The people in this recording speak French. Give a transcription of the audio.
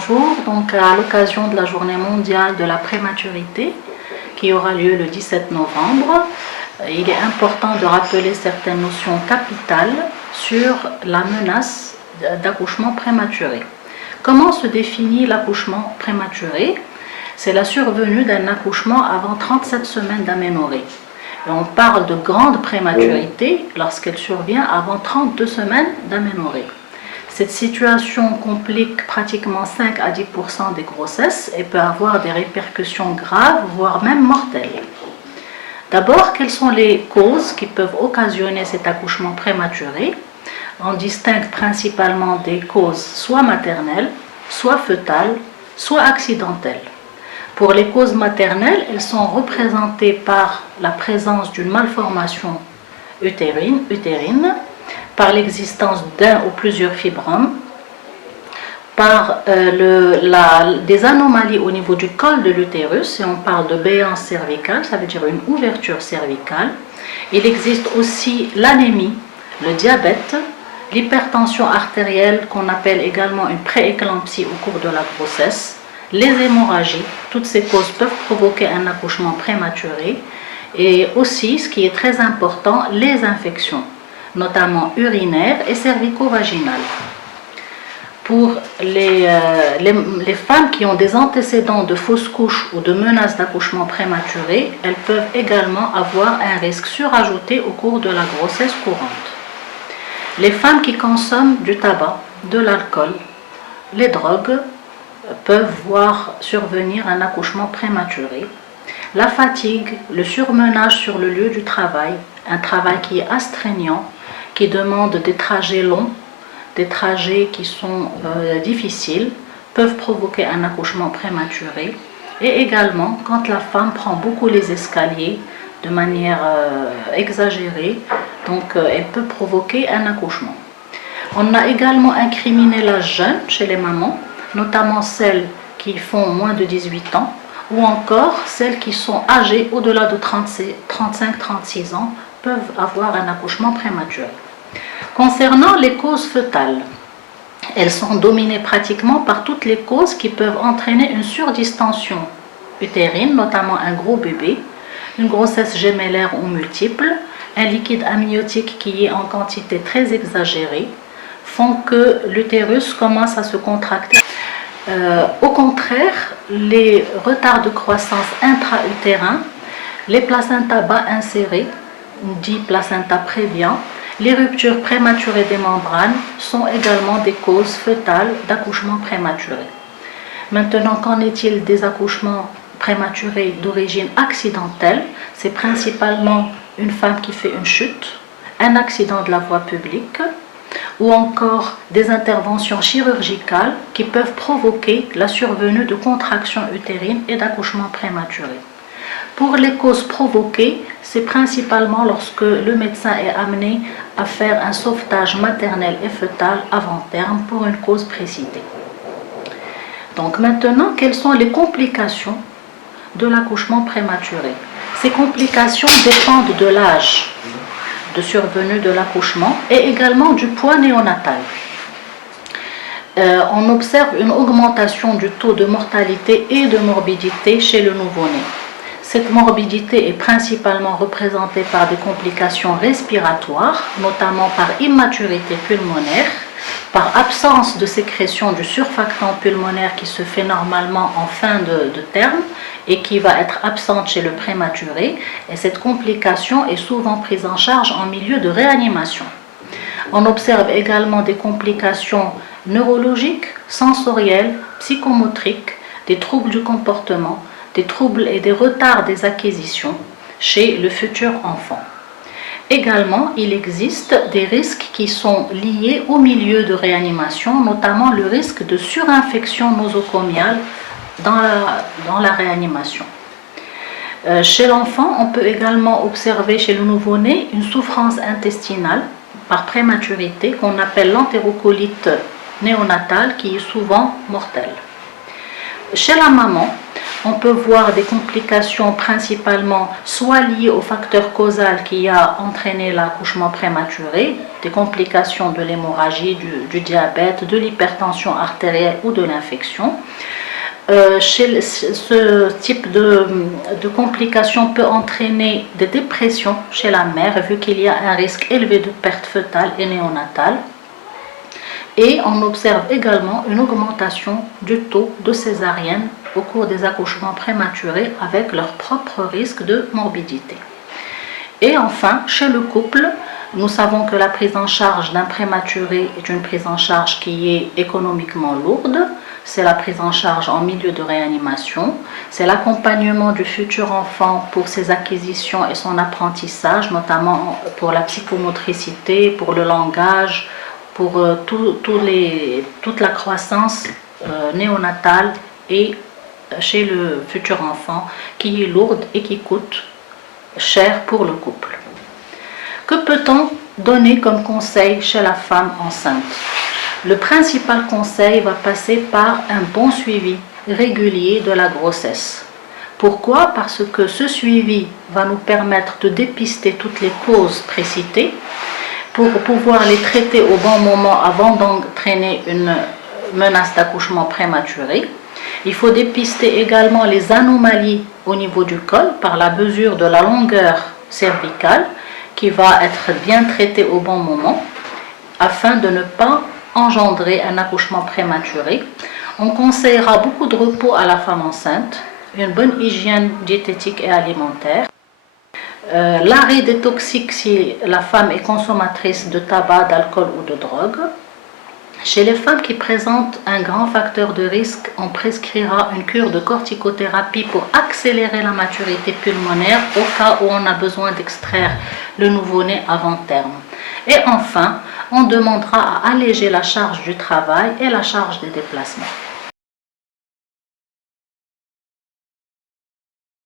bonjour. Donc, à l'occasion de la journée mondiale de la prématurité qui aura lieu le 17 novembre, il est important de rappeler certaines notions capitales sur la menace d'accouchement prématuré. Comment se définit l'accouchement prématuré? C'est la survenue d'un accouchement avant 37 semaines d'aménorrhée. Et on parle de grande prématurité lorsqu'elle survient avant 32 semaines d'aménorrhée. Cette situation complique pratiquement 5 à 10% des grossesses et peut avoir des répercussions graves, voire même mortelles. D'abord, quelles sont les causes qui peuvent occasionner cet accouchement prématuré? On distingue principalement des causes soit maternelles, soit fœtales, soit accidentelles. Pour les causes maternelles, elles sont représentées par la présence d'une malformation utérine, par l'existence d'un ou plusieurs fibromes, par des anomalies au niveau du col de l'utérus, et on parle de béance cervicale, ça veut dire une ouverture cervicale. Il existe aussi l'anémie, le diabète, l'hypertension artérielle qu'on appelle également une prééclampsie au cours de la grossesse, les hémorragies. Toutes ces causes peuvent provoquer un accouchement prématuré, et aussi, ce qui est très important, les infections, notamment urinaires et cervico-vaginales. Pour les femmes qui ont des antécédents de fausses couches ou de menaces d'accouchement prématuré, elles peuvent également avoir un risque surajouté au cours de la grossesse courante. Les femmes qui consomment du tabac, de l'alcool, les drogues, peuvent voir survenir un accouchement prématuré. La fatigue, le surmenage sur le lieu du travail, un travail qui est astreignant, qui demande des trajets longs, des trajets qui sont difficiles, peuvent provoquer un accouchement prématuré. Et également, quand la femme prend beaucoup les escaliers de manière exagérée, donc elle peut provoquer un accouchement. On a également incriminé l'âge jeune chez les mamans, notamment celles qui font moins de 18 ans, ou encore celles qui sont âgées au-delà de 35-36 ans peuvent avoir un accouchement prématuré. Concernant les causes fœtales, elles sont dominées pratiquement par toutes les causes qui peuvent entraîner une surdistension utérine, notamment un gros bébé, une grossesse gémellaire ou multiple, un liquide amniotique qui est en quantité très exagérée, font que l'utérus commence à se contracter. Au contraire, les retards de croissance intra-utérins, les placentas bas insérés, dit placenta préviens, les ruptures prématurées des membranes sont également des causes fœtales d'accouchement prématuré. Maintenant, qu'en est-il des accouchements prématurés d'origine accidentelle? C'est principalement une femme qui fait une chute, un accident de la voie publique, ou encore des interventions chirurgicales qui peuvent provoquer la survenue de contractions utérines et d'accouchements prématurés. Pour les causes provoquées, c'est principalement lorsque le médecin est amené à faire un sauvetage maternel et fœtal avant terme pour une cause précitée. Donc maintenant, quelles sont les complications de l'accouchement prématuré? Ces complications dépendent de l'âge de survenue de l'accouchement et également du poids néonatal. On observe une augmentation du taux de mortalité et de morbidité chez le nouveau-né. Cette morbidité est principalement représentée par des complications respiratoires, notamment par immaturité pulmonaire, par absence de sécrétion du surfactant pulmonaire qui se fait normalement en fin de terme et qui va être absente chez le prématuré, et cette complication est souvent prise en charge en milieu de réanimation. On observe également des complications neurologiques, sensorielles, psychomotriques, des troubles du comportement, des troubles et des retards des acquisitions chez le futur enfant. Également, il existe des risques qui sont liés au milieu de réanimation, notamment le risque de surinfection nosocomiale dans la réanimation. Chez l'enfant, on peut également observer chez le nouveau-né une souffrance intestinale par prématurité qu'on appelle l'entérocolite néonatale qui est souvent mortelle. Chez la maman, on peut voir des complications principalement soit liées au facteur causal qui a entraîné l'accouchement prématuré, des complications de l'hémorragie, du diabète, de l'hypertension artérielle ou de l'infection. Ce type de complications peut entraîner des dépressions chez la mère vu qu'il y a un risque élevé de perte fœtale et néonatale. Et on observe également une augmentation du taux de césarienne au cours des accouchements prématurés avec leur propre risque de morbidité. Et enfin, chez le couple, nous savons que la prise en charge d'un prématuré est une prise en charge qui est économiquement lourde. C'est la prise en charge en milieu de réanimation. C'est l'accompagnement du futur enfant pour ses acquisitions et son apprentissage, notamment pour la psychomotricité, pour le langage, pour toute la croissance néonatale et chez le futur enfant qui est lourde et qui coûte cher pour le couple. Que peut-on donner comme conseil chez la femme enceinte? Le principal conseil va passer par un bon suivi régulier de la grossesse. Pourquoi? Parce que ce suivi va nous permettre de dépister toutes les causes précitées pour pouvoir les traiter au bon moment avant d'entraîner une menace d'accouchement prématuré. Il faut dépister également les anomalies au niveau du col par la mesure de la longueur cervicale qui va être bien traitée au bon moment afin de ne pas engendrer un accouchement prématuré. On conseillera beaucoup de repos à la femme enceinte, une bonne hygiène diététique et alimentaire, l'arrêt des toxiques si la femme est consommatrice de tabac, d'alcool ou de drogue. Chez les femmes qui présentent un grand facteur de risque, on prescrira une cure de corticothérapie pour accélérer la maturité pulmonaire au cas où on a besoin d'extraire le nouveau-né avant terme. Et enfin, on demandera à alléger la charge du travail et la charge des déplacements.